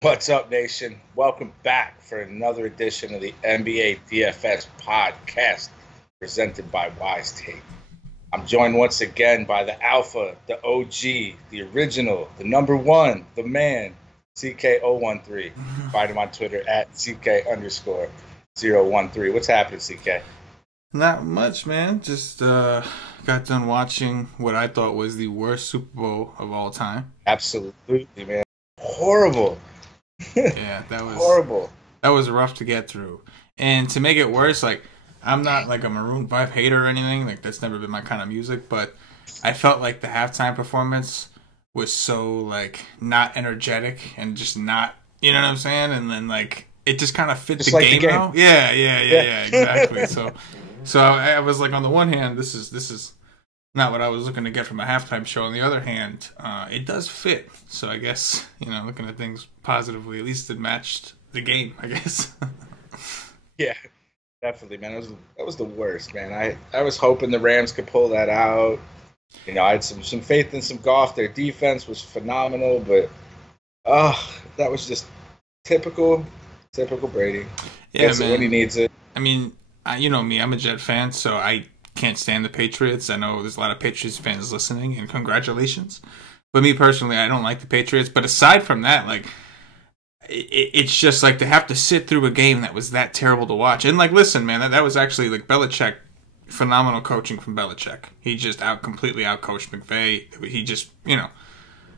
What's up, nation? Welcome back for another edition of the NBA DFS podcast presented by Wise Take. I'm joined once again by the Alpha, the OG, the original, the number one, the man, CK013. Find him on Twitter at CK_013. What's happening, CK? Not much, man. Just got done watching what I thought was the worst Super Bowl of all time. Absolutely, man. Horrible. Yeah, that was horrible. That was rough to get through. And to make it worse, like, I'm not like a Maroon 5 hater or anything. Like, that's never been my kind of music. But I felt like the halftime performance was so, like, not energetic and just not, you know what I'm saying? And then, like, it just kind of fit just the like game, the game. though. Yeah, exactly. So I was like, on the one hand, this is not what I was looking to get from a halftime show. On the other hand, it does fit. So I guess, looking at things positively, at least it matched the game, I guess. Yeah, definitely, man. That was the worst, man. I was hoping the Rams could pull that out. I had some faith in some Goff. Their defense was phenomenal, but that was just typical Brady. Yeah, man. When he needs it. I mean, you know me, I'm a Jet fan, so I can't stand the Patriots. I know there's a lot of Patriots fans listening, and congratulations. But me personally, I don't like the Patriots. But aside from that, like, it's just like to have to sit through a game that was that terrible to watch. And like, listen, man, that was actually like Belichick, phenomenal coaching from Belichick. He just completely outcoached McVay. He just,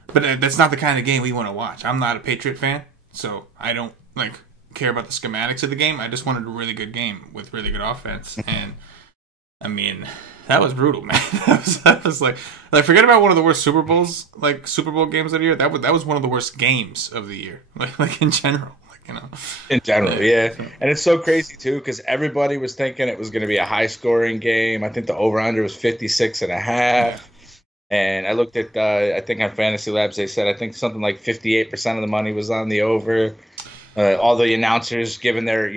but that's not the kind of game we want to watch. I'm not a Patriot fan, so I don't care about the schematics of the game. I just wanted a really good game with really good offense. And I mean, that was brutal, man. that was like forget about one of the worst Super Bowl games of the year. That was one of the worst games of the year, like in general, In general, yeah. And it's so crazy too because everybody was thinking it was going to be a high scoring game. I think the over under was 56.5. And I looked at I think on Fantasy Labs they said I think something like 58% of the money was on the over. All the announcers giving their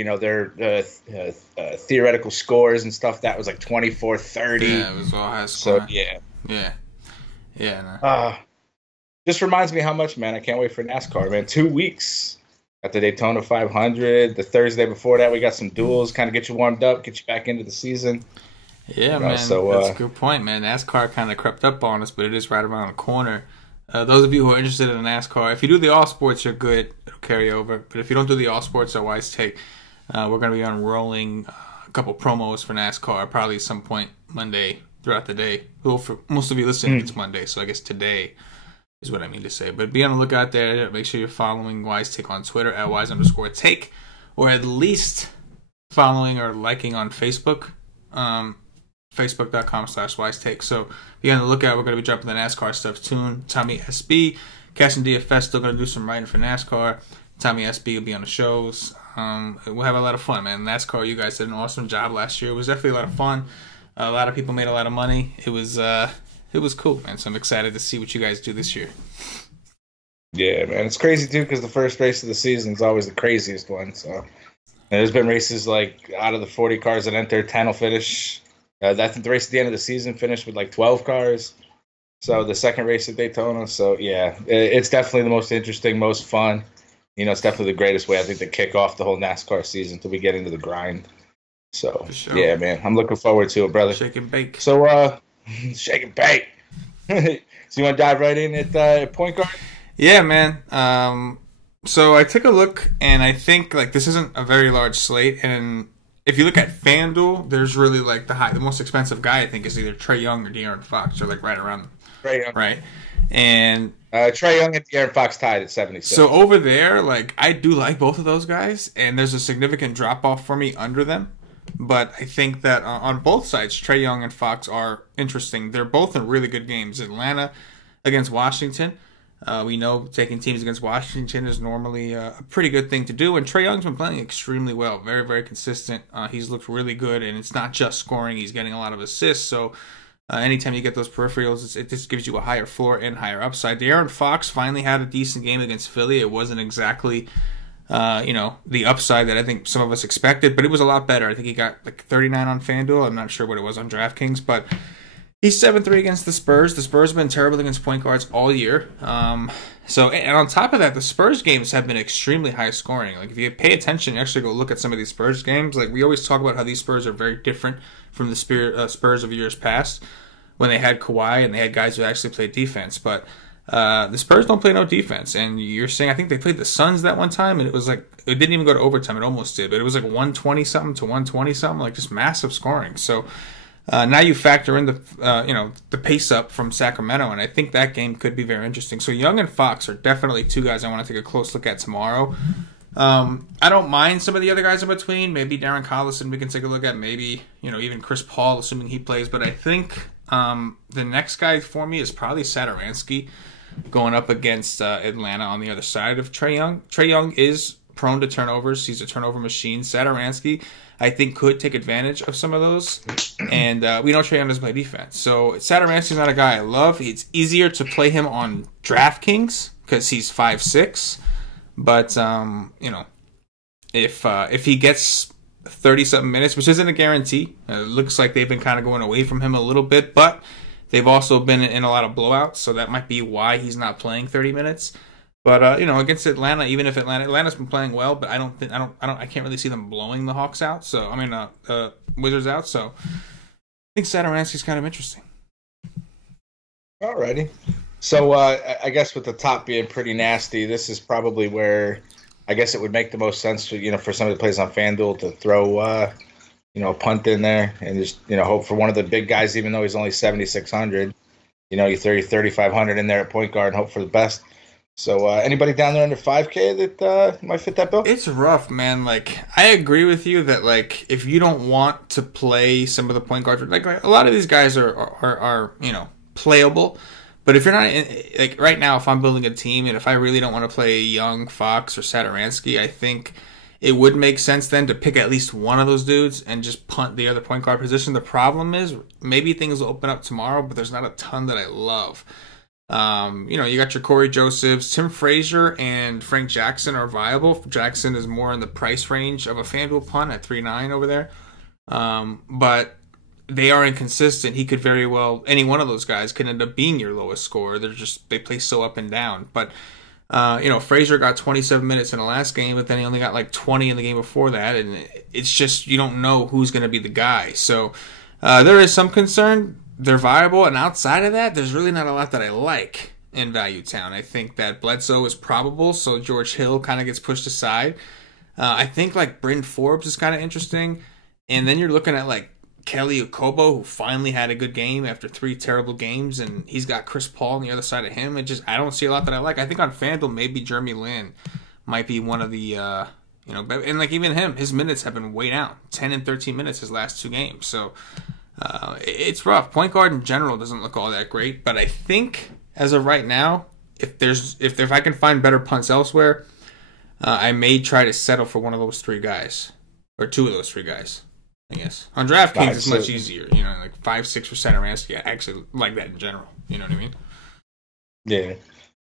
theoretical scores and stuff, that was like 24-30. Yeah, it was all high score. So yeah. No. Just reminds me how much, man. I can't wait for NASCAR, man. 2 weeks at the Daytona 500. The Thursday before that, we got some duels, kind of get you warmed up, get you back into the season. Yeah, man. So, that's a good point, man. NASCAR kind of crept up on us, but it is right around the corner. Those of you who are interested in NASCAR, if you do the all sports, you're good. It'll carry over. But if you don't do the all sports or Wise Take, we're going to be unrolling a couple promos for NASCAR probably some point Monday throughout the day. Well, for most of you listening, it's Monday, so I guess today is what I mean to say. But be on the lookout there. Make sure you're following Wise Take on Twitter at @wise_take, or at least following or liking on Facebook. Facebook.com/WiseTake. So be on the lookout. We're going to be dropping the NASCAR stuff soon. Tommy SB, Cash and DFS, still going to do some writing for NASCAR. Tommy SB will be on the shows. We'll have a lot of fun, man. NASCAR, you guys did an awesome job last year. It was definitely a lot of fun. A lot of people made a lot of money. It was cool, man. So I'm excited to see what you guys do this year. Yeah, man. It's crazy, too, because the first race of the season is always the craziest one. So there's been races like out of the 40 cars that enter, 10 will finish. I think the race at the end of the season finished with like 12 cars. So the second race at Daytona. So, yeah, it's definitely the most interesting, most fun. It's definitely the greatest way, I think, to kick off the whole NASCAR season till we get into the grind. So, sure. Yeah, man, I'm looking forward to it, brother. Shake and bake. So, shake and bake. So you want to dive right in at point guard? Yeah, man. So I took a look, and I think this isn't a very large slate, and if you look at FanDuel, there's really the most expensive guy I think is either Trae Young or De'Aaron Fox, or right around Trae Young, right? And Trae Young and De'Aaron Fox tied at 76. So over there, I do like both of those guys, and there's a significant drop off for me under them. But I think that on both sides, Trae Young and Fox are interesting. They're both in really good games. Atlanta against Washington. We know taking teams against Washington is normally a pretty good thing to do, and Trae Young's been playing extremely well, very, very consistent. He's looked really good, and it's not just scoring. He's getting a lot of assists, so anytime you get those peripherals, it just gives you a higher floor and higher upside. De'Aaron Fox finally had a decent game against Philly. It wasn't exactly the upside that I think some of us expected, but it was a lot better. I think he got like 39 on FanDuel. I'm not sure what it was on DraftKings, but he's 7-3 against the Spurs. The Spurs have been terrible against point guards all year. And on top of that, the Spurs games have been extremely high scoring. Like if you pay attention, you actually go look at some of these Spurs games. Like we always talk about how these Spurs are very different from the Spurs of years past when they had Kawhi and they had guys who actually played defense. But the Spurs don't play no defense. And you're saying, I think they played the Suns that one time, and it was like, it didn't even go to overtime. It almost did, but it was like 120-something to 120-something, like just massive scoring. So now you factor in the pace up from Sacramento, and I think that game could be very interesting. So Young and Fox are definitely two guys I want to take a close look at tomorrow. I don't mind some of the other guys in between. Maybe Darren Collison we can take a look at. Maybe even Chris Paul, assuming he plays. But I think the next guy for me is probably Satoransky going up against Atlanta on the other side of Trae Young. Trae Young is prone to turnovers. He's a turnover machine. Satoransky, I think, could take advantage of some of those. And we know Trae Young doesn't play defense. So Satoransky's not a guy I love. It's easier to play him on DraftKings because he's 5'6". But, if he gets 30-something minutes, which isn't a guarantee, it looks like they've been kind of going away from him a little bit, but they've also been in a lot of blowouts, so that might be why he's not playing 30 minutes. But against Atlanta, even if Atlanta's been playing well, but I can't really see them blowing the Hawks out. So Wizards out. So I think Satoransky's kind of interesting. Alrighty. So I guess with the top being pretty nasty, this is probably where I guess it would make the most sense for somebody that plays on FanDuel to throw a punt in there and just hope for one of the big guys, even though he's only 7,600. You throw your 3,500 in there at point guard and hope for the best. So anybody down there under 5K that might fit that bill? It's rough, man. Like I agree with you that like if you don't want to play some of the point guards, like a lot of these guys are playable. But if you're not like right now, if I'm building a team and if I really don't want to play Young, Fox, or Satoransky, I think it would make sense then to pick at least one of those dudes and just punt the other point guard position. The problem is maybe things will open up tomorrow, but there's not a ton that I love. You got your Corey Josephs, Tim Frazier, and Frank Jackson are viable. Jackson is more in the price range of a FanDuel punt at 3.9 over there. But they are inconsistent. He could very well, any one of those guys could end up being your lowest scorer. They play so up and down. But, Frazier got 27 minutes in the last game, but then he only got like 20 in the game before that. And it's just, you don't know who's going to be the guy. So there is some concern. They're viable. And outside of that, there's really not a lot that I like in Value Town. I think that Bledsoe is probable, so George Hill kind of gets pushed aside. I think like Bryn Forbes is kind of interesting. And then you're looking at like Kelly Okobo, who finally had a good game after 3 terrible games, and he's got Chris Paul on the other side of him. I don't see a lot that I like. I think on FanDuel, maybe Jeremy Lin might be one of the, and like even him, his minutes have been way down, 10 and 13 minutes his last 2 games. So it's rough. Point guard in general doesn't look all that great, but I think as of right now, if I can find better punts elsewhere, I may try to settle for one of those 3 guys or 2 of those 3 guys. I guess on DraftKings it's much easier, like 5-6 for Satoransky. I actually like that in general. You know what I mean? Yeah.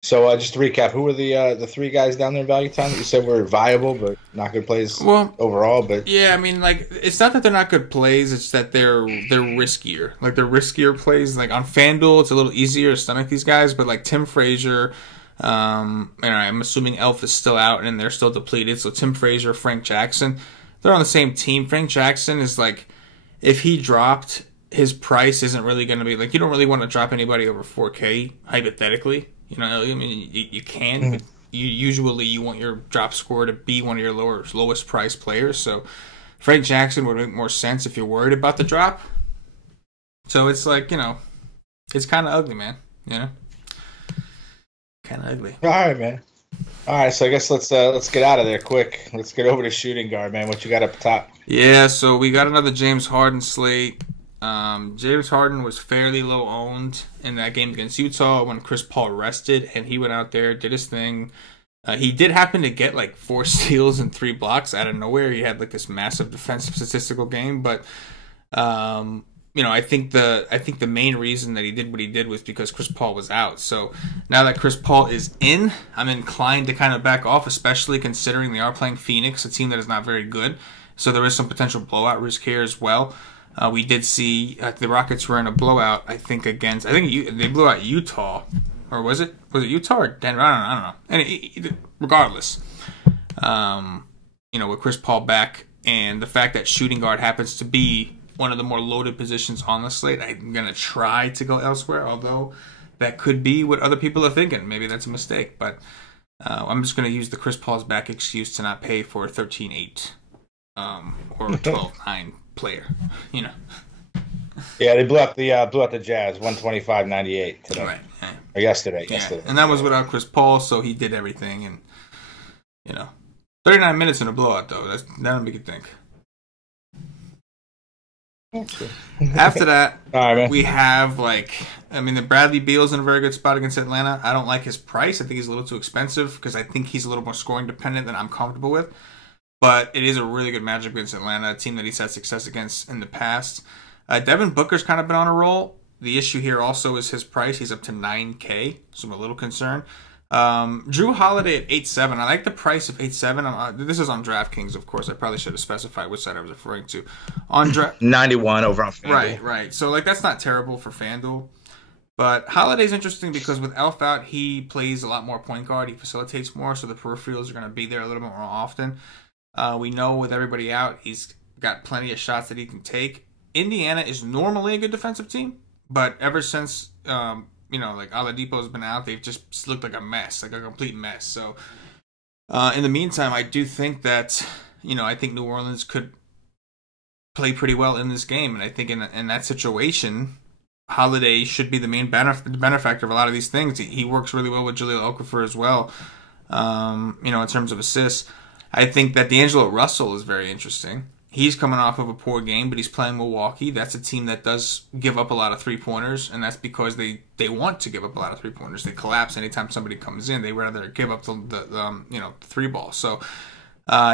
So just to recap, who were the 3 guys down there in Value Town that you said were viable but not good plays overall? But yeah, I mean, like it's not that they're not good plays; it's that they're riskier. Like they're riskier plays. Like on FanDuel, it's a little easier to stomach these guys. But like Tim Frazier, I'm assuming Elf is still out and they're still depleted. So Tim Frazier, Frank Jackson. They're on the same team. Frank Jackson is like, if he dropped, his price isn't really going to be like, you don't really want to drop anybody over 4K, hypothetically. I mean, you can, but you want your drop score to be one of your lowest price players. So Frank Jackson would make more sense if you're worried about the drop. So it's like, it's kind of ugly, man. Kind of ugly. All right, man. All right, so I guess let's get out of there quick. Let's get over to shooting guard, man. What you got up top? Yeah, so we got another James Harden slate. James Harden was fairly low owned in that game against Utah when Chris Paul rested, and he went out there, did his thing. He did happen to get like 4 steals and 3 blocks out of nowhere. He had like this massive defensive statistical game, but I think the main reason that he did what he did was because Chris Paul was out. So now that Chris Paul is in, I'm inclined to kind of back off, especially considering they are playing Phoenix, a team that is not very good. So there is some potential blowout risk here as well. We did see the Rockets were in a blowout, I think they blew out Utah, or was it Utah or Denver? I don't know. And regardless, with Chris Paul back and the fact that shooting guard happens to be one of the more loaded positions on the slate, I'm gonna try to go elsewhere. Although that could be what other people are thinking. Maybe that's a mistake, but I'm just gonna use the Chris Paul's back excuse to not pay for a 13-8 or a 12-9 player. Yeah, they blew out the Jazz 125-98 today. Right. Or yesterday. And that was without Chris Paul, so he did everything. And 39 minutes in a blowout, though. That'll make you think. After that, we have the Bradley Beal's in a very good spot against Atlanta. I don't like his price. I think he's a little too expensive because I think he's a little more scoring dependent than I'm comfortable with. But it is a really good matchup against Atlanta, a team that he's had success against in the past. Devin Booker's kind of been on a roll. The issue here also is his price. He's up to $9K, so I'm a little concerned. Drew Holiday at 8.7. I like the price of 8.7. This is on DraftKings, of course. I probably should have specified which side I was referring to. On 91 over on FanDuel. Right. So that's not terrible for FanDuel. But Holiday's interesting because with Elf out, he plays a lot more point guard. He facilitates more, so the peripherals are going to be there a little bit more often. We know with everybody out, he's got plenty of shots that he can take. Indiana is normally a good defensive team, but ever since Oladipo's been out, they've just looked like a mess, like a complete mess. So in the meantime, I do think that I think New Orleans could play pretty well in this game, and I think in that situation, Holiday should be the main benefactor of a lot of these things. He works really well with Jahlil Okafor as well. In terms of assists. I think that D'Angelo Russell is very interesting. He's coming off of a poor game, but he's playing Milwaukee. That's a team that does give up a lot of three-pointers, and that's because they want to give up a lot of three-pointers. They collapse anytime somebody comes in. They rather give up the three ball. So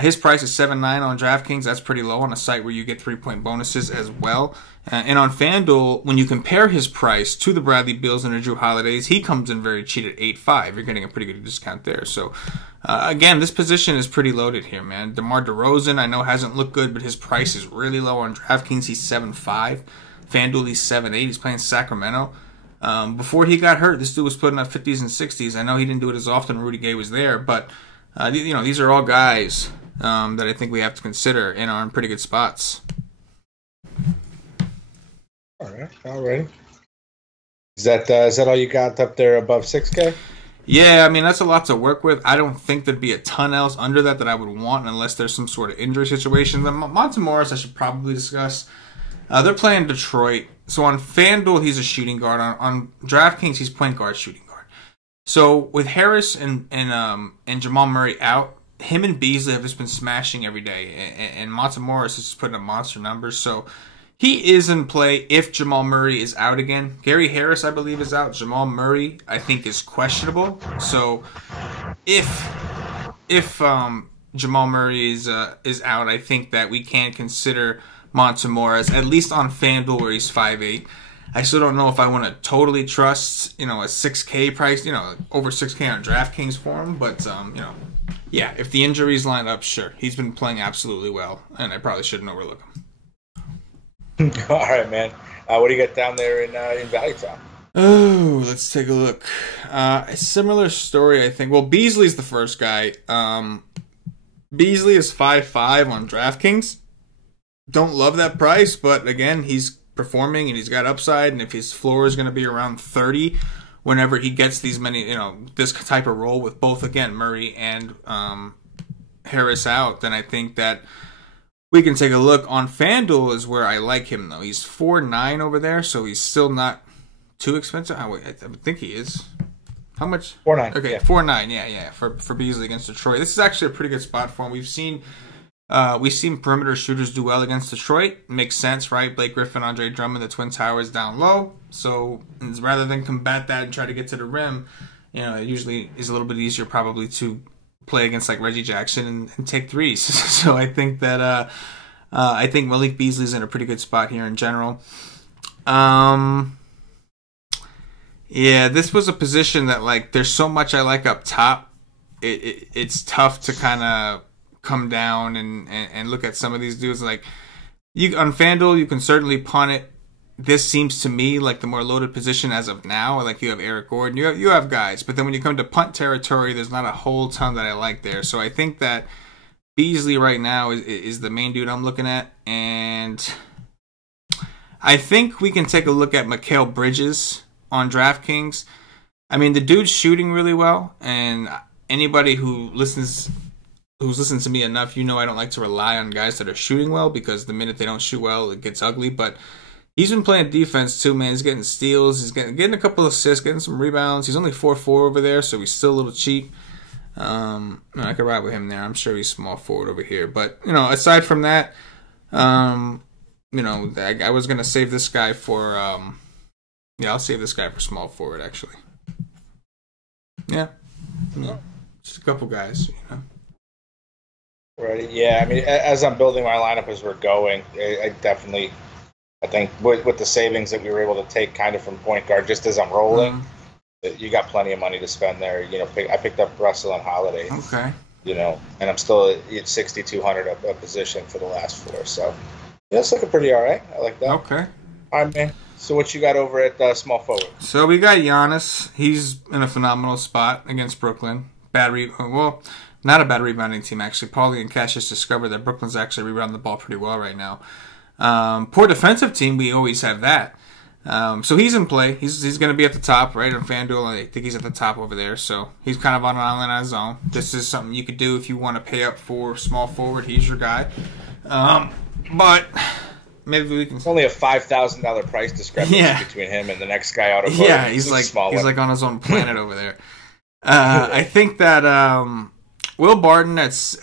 his price is 7.9 on DraftKings. That's pretty low on a site where you get 3-point bonuses as well. And on FanDuel, when you compare his price to the Bradley Beals and the Drew Holidays, he comes in very cheap at 8.5. You're getting a pretty good discount there. So, again, this position is pretty loaded here, man. DeMar DeRozan, I know, hasn't looked good, but his price is really low on DraftKings. He's 7.5. FanDuel, he's 7.8. He's playing Sacramento. Before he got hurt, this dude was putting up 50s and 60s. I know he didn't do it as often. Rudy Gay was there, but these are all guys that I think we have to consider and are in pretty good spots. All right. Is that all you got up there above 6K? Yeah, that's a lot to work with. I don't think there'd be a ton else under that I would want unless there's some sort of injury situation. The Monte Morris I should probably discuss. They're playing Detroit. So on FanDuel, he's a shooting guard. On DraftKings, he's point guard, shooting guard. So with Harris and Jamal Murray out, him and Beasley have just been smashing every day. And Monte Morris is just putting up monster numbers. So he is in play if Jamal Murray is out again. Gary Harris, I believe, is out. Jamal Murray, I think, is questionable. So if Jamal Murray is out, I think that we can consider Monte Morris, at least on FanDuel where he's 5'8". I still don't know if I want to totally trust, a 6K price, over 6K on DraftKings for him. But, yeah, if the injuries line up, sure. He's been playing absolutely well, and I probably shouldn't overlook him. All right, man. What do you got down there in Valley Town? Oh, let's take a look. A similar story, I think. Well, Beasley's the first guy. Beasley is 5'5" on DraftKings. Don't love that price, but again, he's performing and he's got upside. And if his floor is going to be around 30, whenever he gets these many, this type of role with both, again, Murray and Harris out, then I think that we can take a look. On FanDuel is where I like him, though. He's 4.9 over there, so he's still not too expensive. I think he is. How much? 4.9. Okay, yeah. 4.9. Yeah. For Beasley against Detroit, this is actually a pretty good spot for him. We've seen perimeter shooters do well against Detroit. Makes sense, right? Blake Griffin, Andre Drummond, the Twin Towers down low. So rather than combat that and try to get to the rim, it usually is a little bit easier probably to play against like Reggie Jackson and take threes. So I think that I think Malik Beasley's in a pretty good spot here in general. Yeah, this was a position that, like, there's so much I like up top. It's tough to kind of come down and look at some of these dudes. Like, on FanDuel, you can certainly punt it. This seems to me like the more loaded position as of now. Like, you have Eric Gordon, you have guys, but then when you come to punt territory, there's not a whole ton that I like there. So I think that Beasley right now is the main dude I'm looking at, and I think we can take a look at Mikal Bridges on DraftKings. I mean, the dude's shooting really well, and anybody who's listened to me enough, you know I don't like to rely on guys that are shooting well, because the minute they don't shoot well, it gets ugly. But he's been playing defense too, man. He's getting steals, he's getting a couple of assists, getting some rebounds. He's only 4'4" over there, so he's still a little cheap. I could ride with him there. I'm sure he's small forward over here. But, aside from that, I was going to save this guy for, I'll save this guy for small forward, actually. Yeah. Just a couple guys, Right. Yeah. I mean, as I'm building my lineup as we're going, I think with the savings that we were able to take kind of from point guard, just as I'm rolling, you got plenty of money to spend there. I picked up Russell and Holiday. Okay. And I'm still at 6,200 a position for the last four. So, it's looking pretty all right. I like that. Okay. All right, man. So what you got over at small forward? So we got Giannis. He's in a phenomenal spot against Brooklyn. Not a bad rebounding team, actually. Paulie and Cash just discovered that Brooklyn's actually rebounding the ball pretty well right now. Poor defensive team, we always have that. So he's in play. He's going to be at the top, right, on FanDuel. I think he's at the top over there. So he's kind of on an island on his own. This is something you could do if you want to pay up for small forward. He's your guy. But maybe we can. It's only a $5,000 price discrepancy between him and the next guy out of voting. Yeah, he's like on his own planet over there. I think that Will Barton is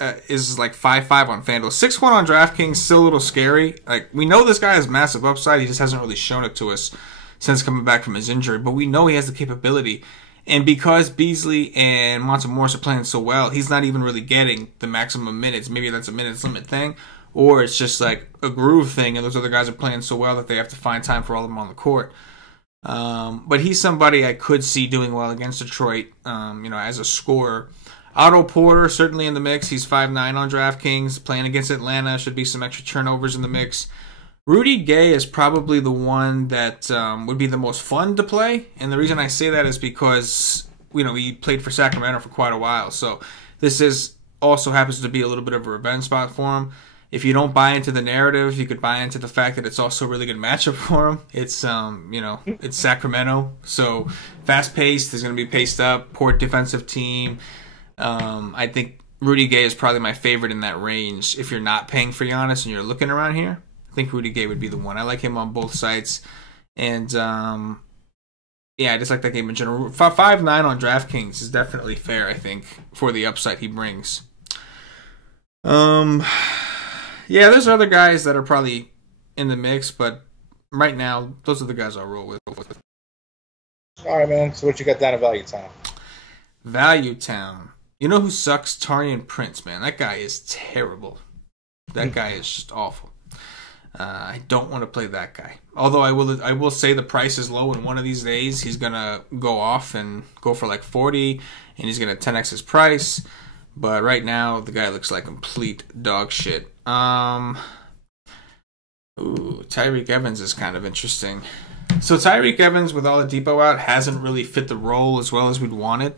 like 5'5" on FanDuel, 6'1" on DraftKings. Still a little scary. Like, we know this guy has massive upside. He just hasn't really shown it to us since coming back from his injury. But we know he has the capability. And because Beasley and Monte Morris are playing so well, he's not even really getting the maximum minutes. Maybe that's a minutes limit thing, or it's just like a groove thing, and those other guys are playing so well that they have to find time for all of them on the court. But he's somebody I could see doing well against Detroit, as a scorer. Otto Porter, certainly in the mix. He's 5'9" on DraftKings. Playing against Atlanta, should be some extra turnovers in the mix. Rudy Gay is probably the one that would be the most fun to play. And the reason I say that is because, he played for Sacramento for quite a while. So this also happens to be a little bit of a revenge spot for him. If you don't buy into the narrative, you could buy into the fact that it's also a really good matchup for him. It's, it's Sacramento. So fast-paced, there's going to be paced up, poor defensive team. I think Rudy Gay is probably my favorite in that range. If you're not paying for Giannis and you're looking around here, I think Rudy Gay would be the one. I like him on both sides. And, I just like that game in general. 5'9" on DraftKings is definitely fair, I think, for the upside he brings. There's other guys that are probably in the mix, but right now, those are the guys I'll roll with. All right, man. So what you got down at Value Town? Value Town. You know who sucks? Taurean Prince, man. That guy is terrible. That guy is just awful. I don't want to play that guy. Although I will say the price is low, and one of these days he's gonna go off and go for like 40, and he's gonna 10x his price. But right now the guy looks like complete dog shit. Tyreek Evans is kind of interesting. So Tyreek Evans, with Oladipo out, hasn't really fit the role as well as we'd wanted.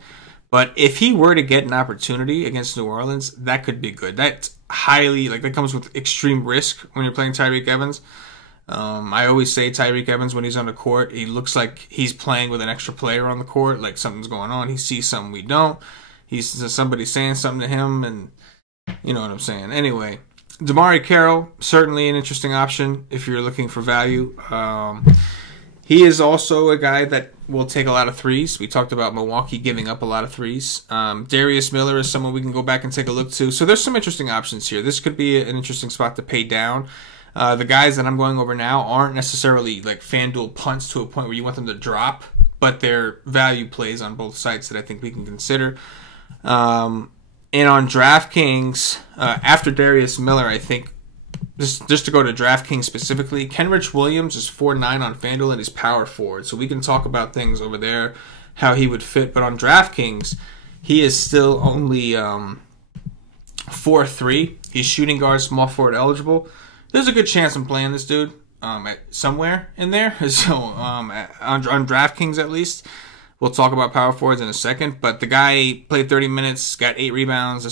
But if he were to get an opportunity against New Orleans, that could be good. That's highly, that comes with extreme risk when you're playing Tyreek Evans. I always say Tyreek Evans, when he's on the court, he looks like he's playing with an extra player on the court, like something's going on. He sees something we don't. He's somebody saying something to him, and you know what I'm saying. Anyway, Damari Carroll, certainly an interesting option if you're looking for value. He is also a guy that will take a lot of threes. We talked about Milwaukee giving up a lot of threes. Darius Miller is someone we can go back and take a look to. So there's some interesting options here. This could be an interesting spot to pay down. The guys that I'm going over now aren't necessarily like FanDuel punts to a point where you want them to drop, but they're value plays on both sides that I think we can consider. And on DraftKings, after Darius Miller, I think just to go to DraftKings specifically, Kenrich Williams is 4.9 on FanDuel and he's power forward. So we can talk about things over there, how he would fit. But on DraftKings, he is still only 4.3. He's shooting guard, small forward eligible. There's a good chance I'm playing this dude somewhere in there. So on DraftKings at least. We'll talk about power forwards in a second. But the guy played 30 minutes, got 8 rebounds.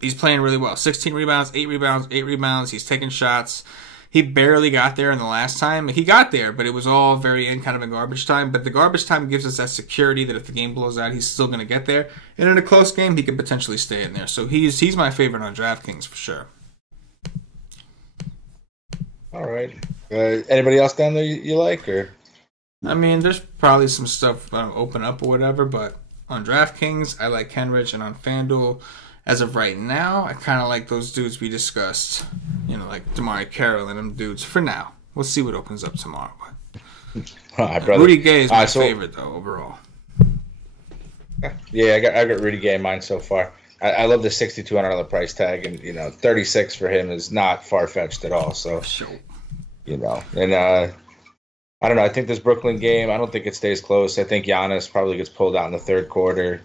He's playing really well. 16 rebounds, 8 rebounds, 8 rebounds. He's taking shots. He barely got there in the last time. He got there, but it was all very in kind of in garbage time. But the garbage time gives us that security that if the game blows out, he's still going to get there. And in a close game, he could potentially stay in there. So he's my favorite on DraftKings for sure. All right. Anybody else down there you like? Or I mean, there's probably some stuff open up or whatever, but on DraftKings, I like Kenrich, and on FanDuel, as of right now, I kind of like those dudes we discussed. Like Damari Carroll and them dudes for now. We'll see what opens up tomorrow. But Rudy Gay is my favorite, though, overall. Yeah, I got Rudy Gay in mine so far. I love the $6,200 price tag, and 36 for him is not far fetched at all. So, sure. And I don't know. I think this Brooklyn game, I don't think it stays close. I think Giannis probably gets pulled out in the third quarter.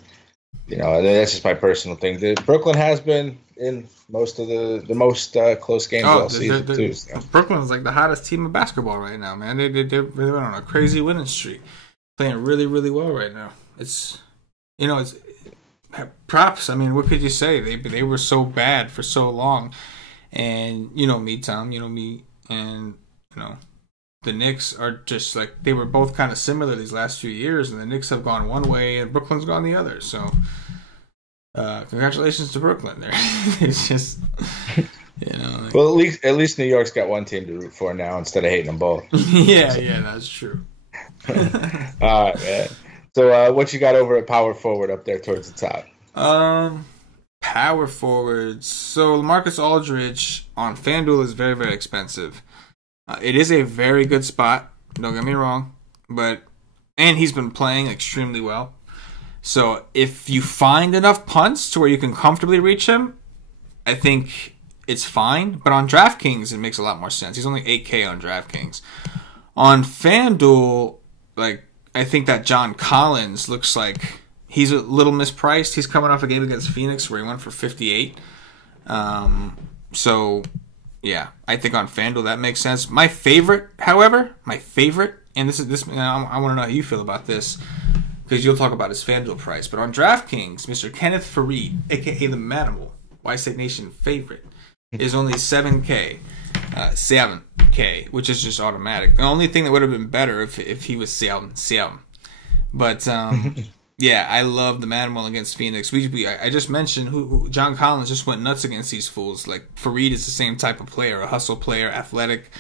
That's just my personal thing. Brooklyn has been in most of the most close games all season too. So. Brooklyn's like the hottest team of basketball right now, man. They really went on a crazy winning streak, playing really, really well right now. It's props. I mean, what could you say? They were so bad for so long, and me, Tom, me, and the Knicks are just like they were both kind of similar these last few years, and the Knicks have gone one way and Brooklyn's gone the other. So, congratulations to Brooklyn. There, it's just well, at least New York's got one team to root for now instead of hating them both. yeah, that's true. All right, man. So, what you got over at power forward up there towards the top? Power forwards. So, LaMarcus Aldridge on FanDuel is very, very expensive. It is a very good spot, don't get me wrong, and he's been playing extremely well. So if you find enough punts to where you can comfortably reach him, I think it's fine. But on DraftKings, it makes a lot more sense. He's only 8K on DraftKings. On FanDuel, I think that John Collins looks like he's a little mispriced. He's coming off a game against Phoenix where he went for 58. Yeah, I think on FanDuel that makes sense. My favorite, however, and this, I want to know how you feel about this because you'll talk about his FanDuel price. But on DraftKings, Mr. Kenneth Faried, aka the Manimal, Y-State Nation favorite, is only 7K, 7K, which is just automatic. The only thing that would have been better if he was 7. But yeah, I love the Manimal against Phoenix. I just mentioned who John Collins just went nuts against these fools. Like Faried is the same type of player, a hustle player, athletic,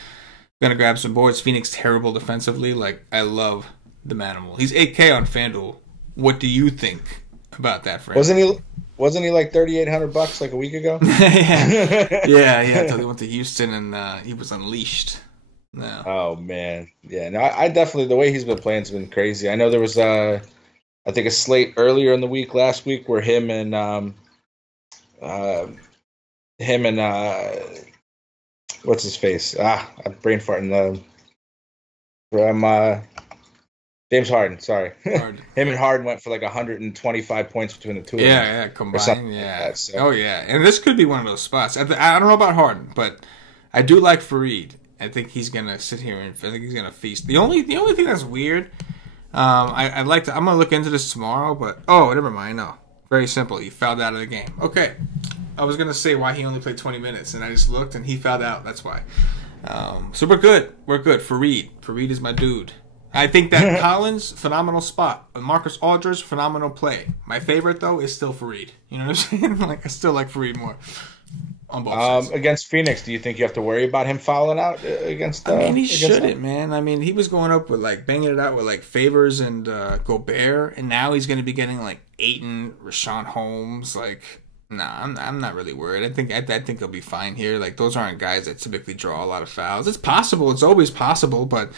gonna grab some boards. Phoenix terrible defensively. I love the Manimal. He's 8K on FanDuel. What do you think about that, friend? Wasn't he like $3,800 like a week ago? yeah. Until he went to Houston and he was unleashed. No. Oh man, yeah. No, I definitely the way he's been playing has been crazy. I know there was I think a slate earlier in the week, last week, where him and what's his face? I'm brain farting. From James Harden. Sorry, him and Harden went for 125 points between the two. Yeah, combined. Yeah. Like that, so. Oh yeah, and this could be one of those spots. I don't know about Harden, but I do like Faried. I think he's gonna sit here and I think he's gonna feast. The only thing that's weird. I'm gonna look into this tomorrow, but never mind. No, very simple. He fouled out of the game. Okay, I was gonna say why he only played 20 minutes, and I just looked and he fouled out. That's why. So we're good. Faried is my dude. I think that Collins phenomenal spot. Marcus Aldridge phenomenal play. My favorite though is still Faried. You know what I'm saying? I still like Faried more. On both sides. Against Phoenix, do you think you have to worry about him fouling out against? He shouldn't, man. I mean, he was going up with banging it out with Favors and Gobert, and now he's going to be getting Ayton, Rashawn Holmes. I'm not really worried. I think he'll be fine here. Those aren't guys that typically draw a lot of fouls. It's possible. It's always possible, but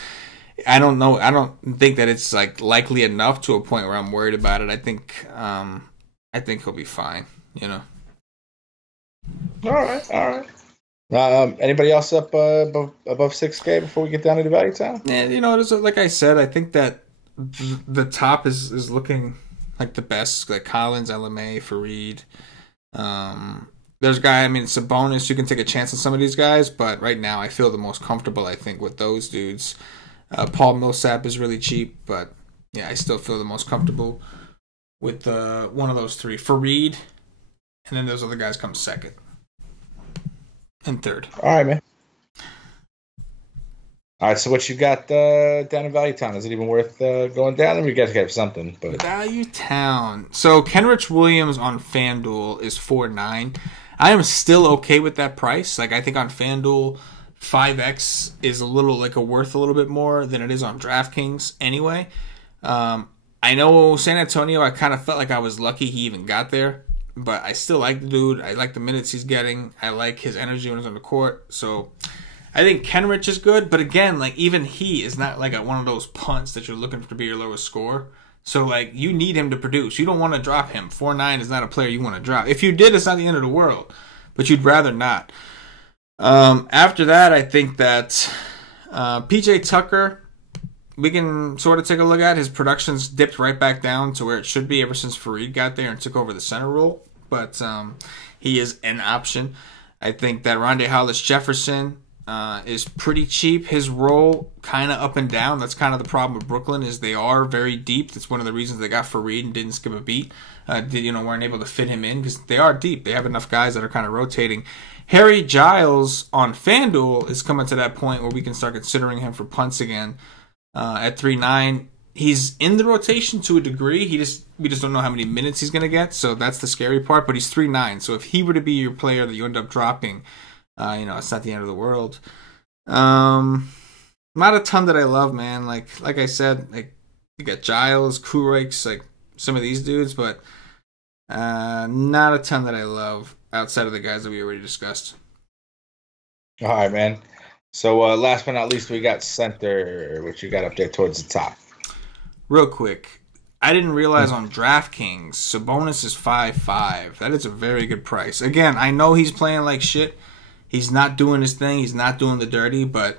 I don't know. I don't think that it's likely enough to a point where I'm worried about it. I think he'll be fine. All right. Anybody else up above 6K before we get down to the value town? And like I said, I think that the top is looking like the best. Like Collins, LMA, Fareed. There's a guy. I mean, it's a bonus. You can take a chance on some of these guys, but right now I feel the most comfortable. I think with those dudes. Paul Millsap is really cheap, but yeah, I still feel the most comfortable with one of those three. Fareed, and then those other guys come second and third. All right, man. All right, so what you got down in Value Town? Is it even worth going down? I mean, you guys got something, but Value Town. So Kenrich Williams on FanDuel is 4.9. I am still okay with that price. Like I think on FanDuel, 5x is worth a little bit more than it is on DraftKings anyway. I know San Antonio, I kind of felt like I was lucky he even got there, but I still like the dude. I like the minutes he's getting. I like his energy when he's on the court. So I think Kenrich is good, but again, like even he is not like one of those punts that you're looking for to be your lowest score. So like you need him to produce. You don't want to drop him. 4.9 is not a player you want to drop. If you did, it's not the end of the world, but you'd rather not. After that, I think that PJ Tucker, we can sort of take a look at. His production's dipped right back down to where it should be ever since Fareed got there and took over the center role. But he is an option. I think that Rondé Hollis-Jefferson is pretty cheap. His role kind of up and down. That's kind of the problem with Brooklyn is they are very deep. That's one of the reasons they got Fareed and didn't skip a beat. Weren't able to fit him in because they are deep. They have enough guys that are kind of rotating. Harry Giles on FanDuel is coming to that point where we can start considering him for punts again at 3.9. He's in the rotation to a degree. We just don't know how many minutes he's going to get, so that's the scary part. But he's 3.9, so if he were to be your player that you end up dropping, it's not the end of the world. Not a ton that I love, man. Like I said, like you got Giles, Kuroix, like some of these dudes, but not a ton that I love outside of the guys that we already discussed. All right, man. So last but not least, we got center, which you got up there towards the top. Real quick, I didn't realize on DraftKings, Sabonis is 5.5. That is a very good price. Again, I know he's playing like shit. He's not doing his thing. He's not doing the dirty, but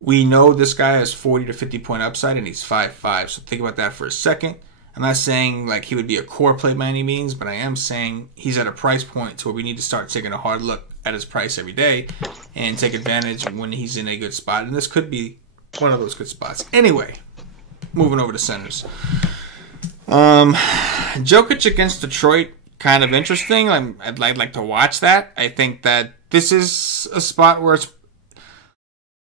we know this guy has 40 to 50 point upside, and he's 5.5. So think about that for a second. I'm not saying like he would be a core play by any means, but I am saying he's at a price point to where we need to start taking a hard look at his price every day and take advantage when he's in a good spot. And this could be one of those good spots. Anyway, moving over to centers. Jokic against Detroit, kind of interesting. I'd like to watch that. I think that this is a spot where it's,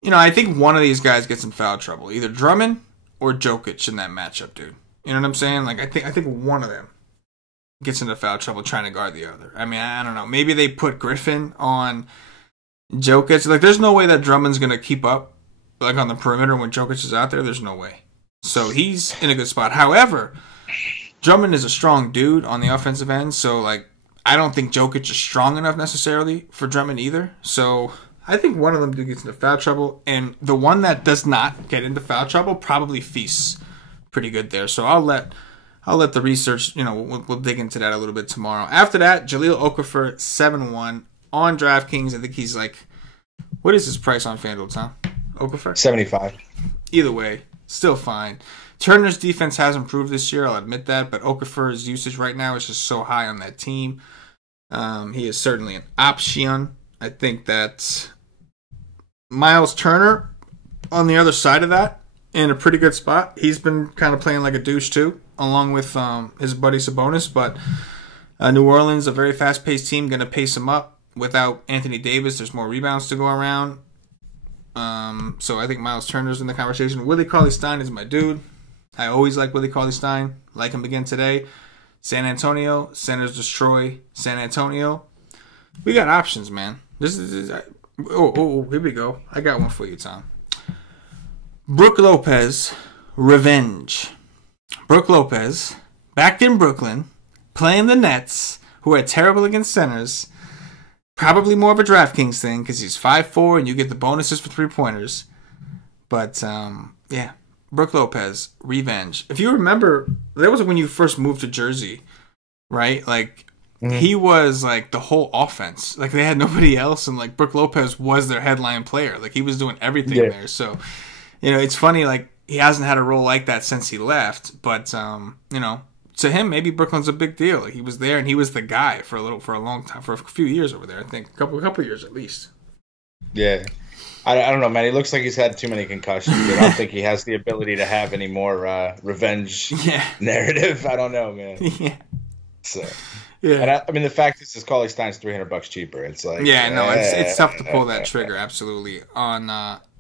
I think one of these guys gets in foul trouble, either Drummond or Jokic in that matchup, dude. You know what I'm saying? Like I think one of them gets into foul trouble trying to guard the other. I mean, I don't know. Maybe they put Griffin on Jokic. Like, there's no way that Drummond's gonna keep up like on the perimeter when Jokic is out there. There's no way. So he's in a good spot. However, Drummond is a strong dude on the offensive end. So like, I don't think Jokic is strong enough necessarily for Drummond either. So I think one of them gets into foul trouble, and the one that does not get into foul trouble probably feasts pretty good there. So I'll let the research, we'll dig into that a little bit tomorrow. After that, Jahlil Okafor 7-1 on DraftKings. I think he's like, what is his price on FanDuel, Tom? Okafor? 75. Either way, still fine. Turner's defense has improved this year, I'll admit that, but Okafor's usage right now is just so high on that team. He is certainly an option. I think that Miles Turner on the other side of that, in a pretty good spot. He's been kind of playing like a douche too, along with his buddy Sabonis. But New Orleans, a very fast-paced team, going to pace him up. Without Anthony Davis, there's more rebounds to go around. So I think Miles Turner's in the conversation. Willie Cauley-Stein is my dude. I always like Willie Cauley-Stein. Like him again today. San Antonio, centers destroy San Antonio. We got options, man. This is here we go. I got one for you, Tom. Brook Lopez, revenge. Brook Lopez, back in Brooklyn, playing the Nets, who are terrible against centers. Probably more of a DraftKings thing because he's 5'4" and you get the bonuses for 3-pointers. But, yeah, Brook Lopez, revenge. If you remember, that was when you first moved to Jersey, right? Like, he was like the whole offense. Like they had nobody else, and like Brook Lopez was their headline player. Like he was doing everything there. So, it's funny. Like he hasn't had a role like that since he left. But to him, maybe Brooklyn's a big deal. Like he was there and he was the guy for a long time, for a few years over there. I think a couple years at least. Yeah. I don't know, man. He looks like he's had too many concussions. I don't think he has the ability to have any more revenge narrative. I don't know, man. Yeah. So, and I mean, the fact is, Cauley Stein's $300 cheaper. It's like, it's tough to pull that trigger. Absolutely on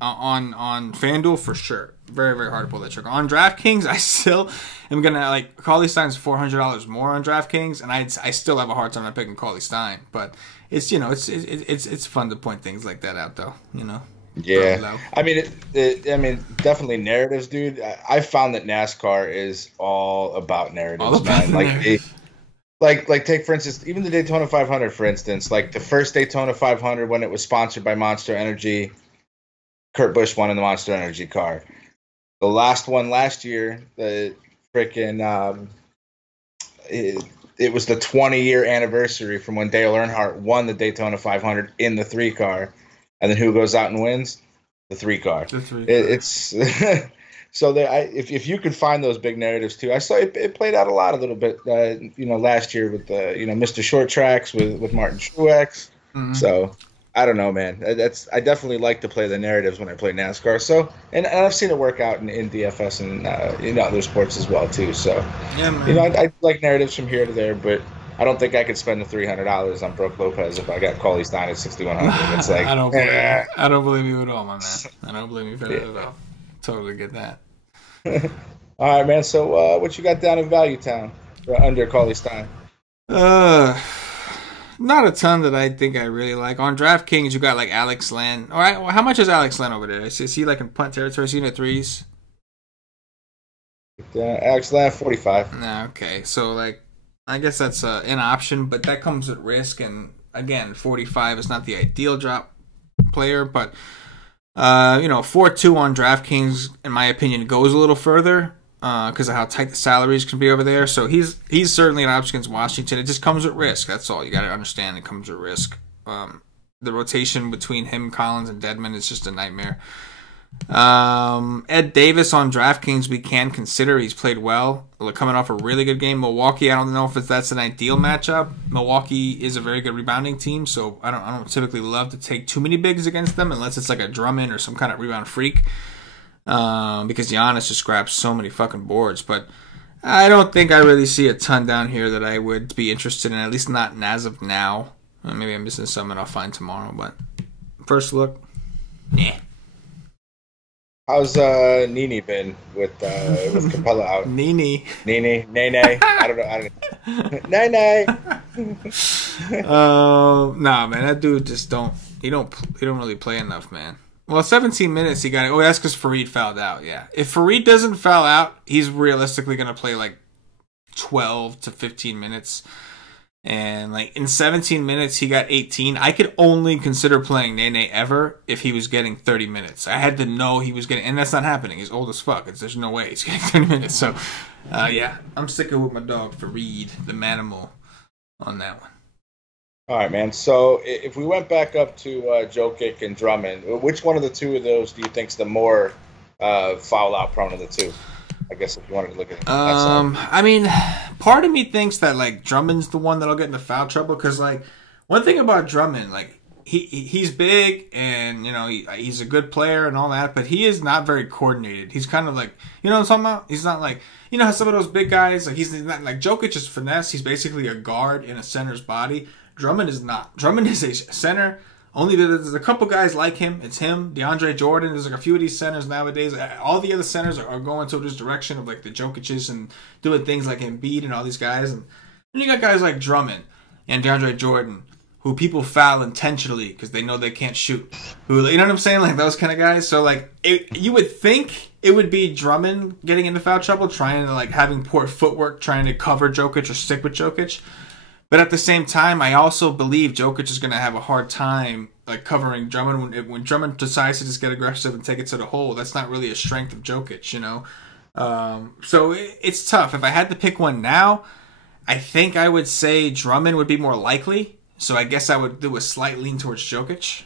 FanDuel for sure. Very, very hard to pull that trigger. On DraftKings, I still am gonna Cauley Stein's $400 more on DraftKings, and I still have a hard time not picking Cauley Stein. But it's it's fun to point things like that out, though. Yeah, I mean, definitely narratives, dude. I found that NASCAR is all about narratives, man. Like take for instance, even the Daytona 500, for instance, like the first Daytona 500 when it was sponsored by Monster Energy, Kurt Busch won in the Monster Energy car. The last one last year, the freaking it was the 20-year anniversary from when Dale Earnhardt won the Daytona 500 in the 3 car. And then who goes out and wins? The 3 car. It's so if you could find those big narratives too. I saw it played out a little bit, last year with the Mr. Short Tracks with Martin Truex. Mm-hmm. So I don't know, man. I definitely like to play the narratives when I play NASCAR. So and I've seen it work out in DFS and in other sports as well too. So yeah, man. I like narratives from here to there, but I don't think I could spend the $300 on Brook Lopez if I got Cauley Stein at 6,100. It's like I don't blame you at all, my man. I don't blame you for that at all. Totally get that. All right, man. So what you got down in Value Town under Cauley Stein? Not a ton that I think I really like. On DraftKings, you got like Alex Len. All right, well, how much is Alex Len over there? Is he like in punt territory? Is he in the 3s? Alex Len, 45. Nah, okay. So like, I guess that's an option, but that comes at risk. And again, 45 is not the ideal drop player, but 4-2 on DraftKings, in my opinion, goes a little further because of how tight the salaries can be over there. So he's certainly an option against Washington. It just comes at risk. That's all. You got to understand it comes at risk. The rotation between him, Collins, and Dedmon is just a nightmare. Ed Davis on DraftKings we can consider. He's played well, coming off a really good game. Milwaukee, I don't know if that's an ideal matchup. Milwaukee is a very good rebounding team, so I don't typically love to take too many bigs against them unless it's like a Drummond or some kind of rebound freak, because Giannis just grabs so many fucking boards. But I don't think I really see a ton down here that I would be interested in, at least not as of now. Maybe I'm missing something I'll find tomorrow, but first look, nah. How's Nene been with Capella out? Nene. I don't know. Nene. Nah, man, that dude just don't really play enough, man. Well, 17 minutes he got it. Oh, that's because Fareed fouled out. Yeah, if Fareed doesn't foul out, he's realistically gonna play like 12 to 15 minutes. And like in 17 minutes, he got 18. I could only consider playing Nene ever if he was getting 30 minutes. I had to know he was getting, and that's not happening. He's old as fuck. There's no way he's getting 30 minutes. So, yeah, I'm sticking with my dog Fareed, the manimal, on that one. All right, man. So if we went back up to Jokic and Drummond, which one of the two of those do you think's the more foul out prone of the two? I guess if you wanted to look at it. I mean, part of me thinks that like Drummond's the one that'll get into foul trouble because like one thing about Drummond, like he's big and he's a good player and all that, but he is not very coordinated. He's kind of like what I'm talking about. He's not like how some of those big guys like he's not like Jokic is finesse. He's basically a guard in a center's body. Drummond is not. Drummond is a center. Only there's a couple guys like him. It's him, DeAndre Jordan. There's like a few of these centers nowadays. All the other centers are going to this direction of like the Jokic's and doing things like Embiid and all these guys. And then you got guys like Drummond and DeAndre Jordan who people foul intentionally because they know they can't shoot. Who, you know what I'm saying? Like those kind of guys. So like you would think it would be Drummond getting into foul trouble, trying to like having poor footwork, trying to cover Jokic or stick with Jokic. But at the same time, I also believe Jokic is going to have a hard time like covering Drummond when Drummond decides to just get aggressive and take it to the hole. That's not really a strength of Jokic, So it's tough. If I had to pick one now, I think I would say Drummond would be more likely. So I guess I would do a slight lean towards Jokic.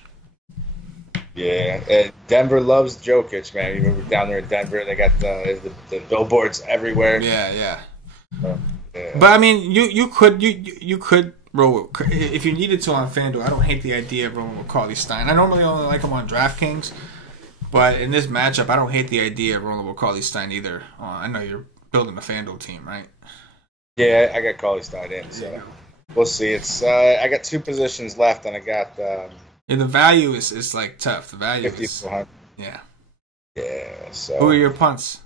Yeah, Denver loves Jokic, man. You remember down there in Denver, they got the billboards everywhere. Yeah. Yeah. But I mean, you could roll if you needed to on FanDuel. I don't hate the idea of rolling with Cauley Stein. I normally only like him on DraftKings, but in this matchup, I don't hate the idea of rolling with Cauley Stein either. I know you're building a FanDuel team, right? Yeah, I got Cauley Stein in, so we'll see. It's I got 2 positions left, and I got yeah, the value is like tough. The value 50 is yeah. So who are your punts?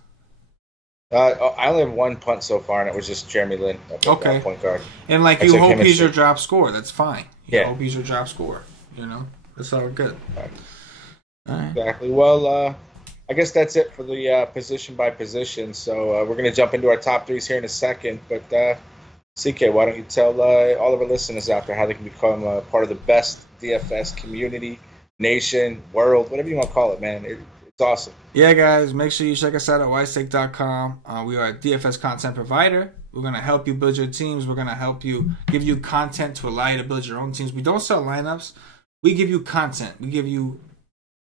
I only have 1 punt so far, and it was just Jeremy Lin. Okay. Point guard. And like you hope he's your drop score. That's fine. You hope he's your drop score. You know, that's all good. Right. All right. Exactly. Well, I guess that's it for the position by position. So we're gonna jump into our top 3s here in a second. But CK, why don't you tell all of our listeners out there how they can become part of the best DFS community, nation, world, whatever you want to call it, man. It's awesome. Yeah, guys, make sure you check us out at whitestake.com. We are a DFS content provider. We're going to help you build your teams. We're going to help you, give you content to allow you to build your own teams. We don't sell lineups. We give you content. We give you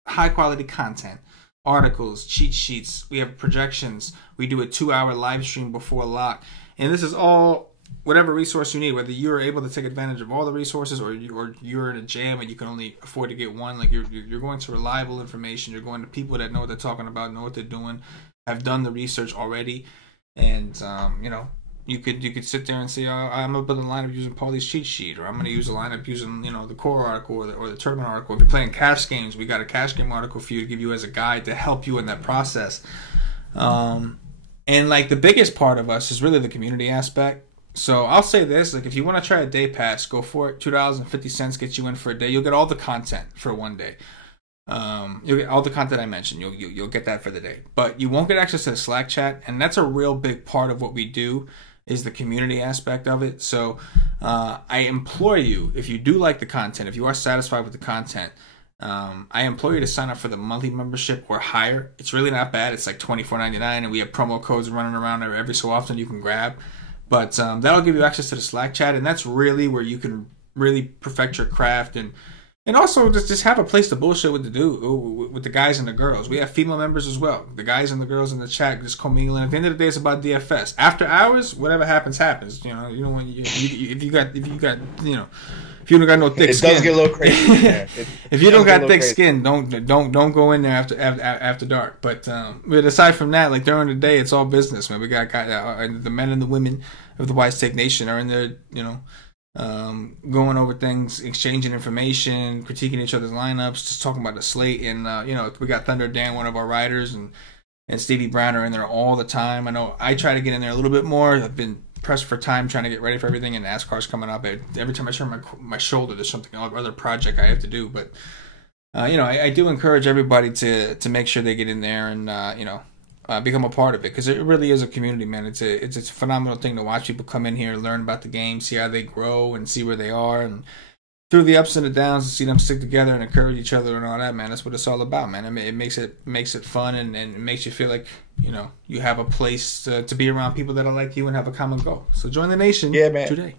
high-quality content, articles, cheat sheets. We have projections. We do a 2-hour live stream before lock. And this is all whatever resource you need, whether you're able to take advantage of all the resources or you're in a jam and you can only afford to get one. Like you're going to reliable information. You're going to people that know what they're talking about, know what they're doing, have done the research already, and you could sit there and say, I'm gonna build a lineup using Paulie's cheat sheet, or I'm gonna use a lineup using the core article or the tournament article. If you're playing cash games, we got a cash game article for you to give you as a guide to help you in that process. And like the biggest part of us is really the community aspect. So I'll say this, like if you want to try a day pass, go for it. $2.50 gets you in for a day. You'll get all the content for one day. You'll get all the content I mentioned. You'll get that for the day. But you won't get access to the Slack chat, and that's a real big part of what we do is the community aspect of it. So I implore you, if you do like the content, if you are satisfied with the content, I implore you to sign up for the monthly membership or higher. It's really not bad. It's like $24.99, and we have promo codes running around every so often you can grab. But that'll give you access to the Slack chat, and that's really where you can really perfect your craft and also just have a place to bullshit with the guys and the girls. We have female members as well. The guys and the girls in the chat just commingling. At the end of the day, it's about DFS. After hours, whatever happens, happens. You know when if you don't got no thick skin, it does get a little crazy. If you don't got thick skin, don't go in there after dark. But aside from that, like during the day, it's all business, man. We got the men and the women of the Wise Take Nation are in there, going over things, exchanging information, critiquing each other's lineups, just talking about the slate. And we got Thunder Dan, one of our writers, and Stevie Brown are in there all the time. I know I try to get in there a little bit more. I've been pressed for time trying to get ready for everything, and NASCAR's coming up. Every time I turn my shoulder, there's something other project I have to do. But I do encourage everybody to make sure they get in there and become a part of it, because it really is a community, man. It's a phenomenal thing to watch people come in here, learn about the game, see how they grow, and see where they are, and through the ups and the downs, and see them stick together and encourage each other and all that, man. That's what it's all about, man. I mean, it makes it fun, and it makes you feel like you have a place to be around people that are like you and have a common goal. So join the nation, man. Today.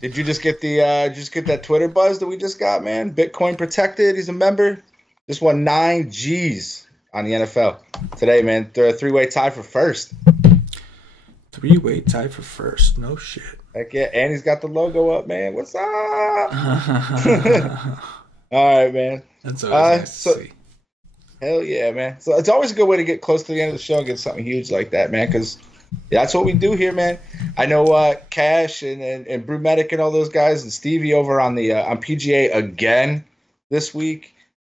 Did you just get that Twitter buzz that we just got, man? Bitcoin protected. He's a member. Just won 9 G's on the NFL today, man. They're a 3-way tie for first. 3-way tie for first. No shit. Heck yeah, and he's got the logo up, man. What's up? All right, man. That's always nice to see. Hell yeah, man. So it's always a good way to get close to the end of the show and get something huge like that, man, because that's what we do here, man. I know Cash and Brewmedic and all those guys and Stevie over on the on PGA again this week.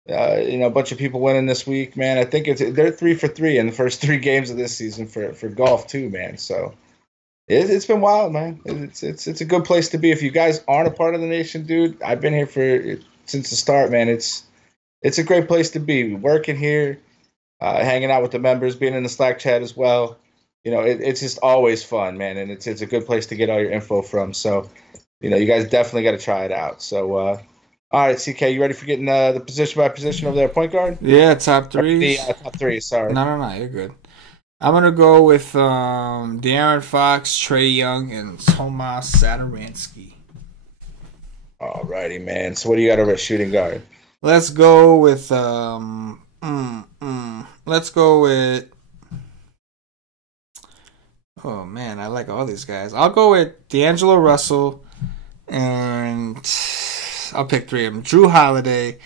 A bunch of people winning this week, man. I think they're 3 for 3 in the first 3 games of this season for golf too, man. So it's been wild, man. It's a good place to be. If you guys aren't a part of the nation, dude, I've been here since the start, man. It's a great place to be. Working here, hanging out with the members, being in the Slack chat as well. It's just always fun, man, and it's a good place to get all your info from. So, you guys definitely got to try it out. So, all right, CK, you ready for getting the position by position over there, point guard? Yeah, top 3. Top 3. Sorry. No, you're good. I'm gonna go with De'Aaron Fox, Trey Young, and Tomas Satoransky. Alrighty, man. So what do you got over at shooting guard? Let's go with let's go with. Oh man, I like all these guys. I'll go with D'Angelo Russell, and I'll pick 3 of them: Drew Holiday,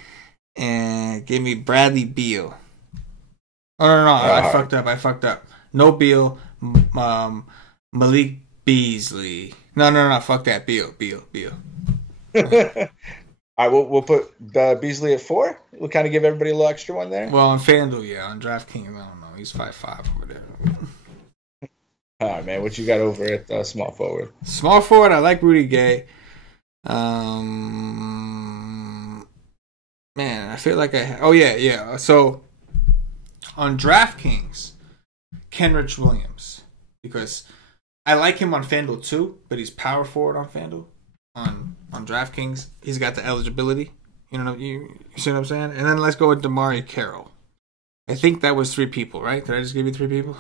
and give me Bradley Beal. Oh no, I fucked up. No Beal, Malik Beasley. No, fuck that. Beal. All right, we'll put Beasley at 4. We'll kind of give everybody a little extra one there. Well, on FanDuel, yeah. On DraftKings, I don't know. He's 5'5" over there. All right, man. What you got over at small forward? Small forward, I like Rudy Gay. Man, I feel like yeah. So on DraftKings, Kenrich Williams, because I like him on FanDuel too, but he's power forward on FanDuel. On DraftKings, he's got the eligibility. You see what I'm saying? And then let's go with Damari Carroll. I think that was 3 people, right? Did I just give you 3 people?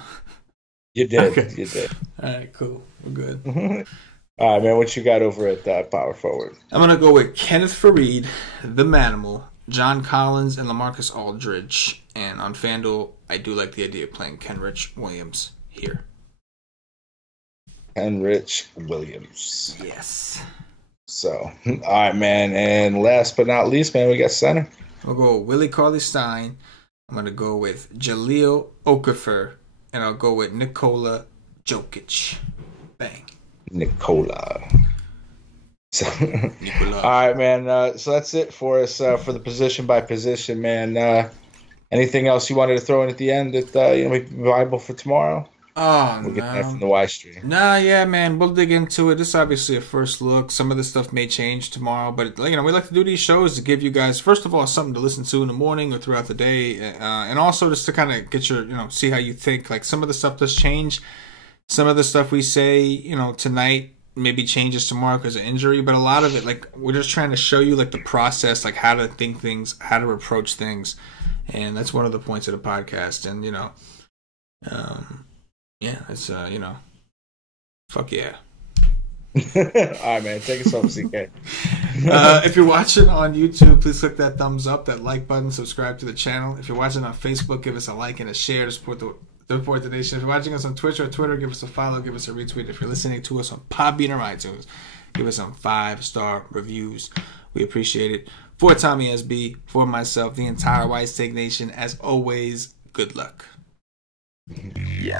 You did. Okay. You did. All right, cool. We're good. All right, man. What you got over at power forward? I'm gonna go with Kenneth Faried, the Manimal, John Collins, and LaMarcus Aldridge. And on FanDuel, I do like the idea of playing Kenrich Williams here. Kenrich Williams. Yes. So, all right, man. And last but not least, man, we got center. I'll go with Willie Cauley-Stein. I'm going to go with Jahlil Okafor. And I'll go with Nikola Jokic. Bang. Nikola. So, all right, man. So that's it for us for the position by position, man. Anything else you wanted to throw in at the end that might be viable for tomorrow? Oh, we'll get that from the Y stream. Nah, yeah, man. We'll dig into it. This is obviously a first look. Some of this stuff may change tomorrow, but we like to do these shows to give you guys, first of all, something to listen to in the morning or throughout the day, and also just to kind of get your, see how you think. Like some of the stuff does change. Some of the stuff we say, tonight maybe changes tomorrow because of injury, but a lot of it, like we're just trying to show you like the process, like how to think things, how to approach things, and that's one of the points of the podcast. And yeah, it's fuck yeah. All right, man. Take us home, CK. If you're watching on YouTube, please click that thumbs up, that like button, subscribe to the channel. If you're watching on Facebook, give us a like and a share to support the nation. If you're watching us on Twitch or Twitter, give us a follow, give us a retweet. If you're listening to us on Podbean or iTunes, give us some 5-star reviews. We appreciate it. For Tommy SB, for myself, the entire White Steak Nation, as always, good luck. Yeah.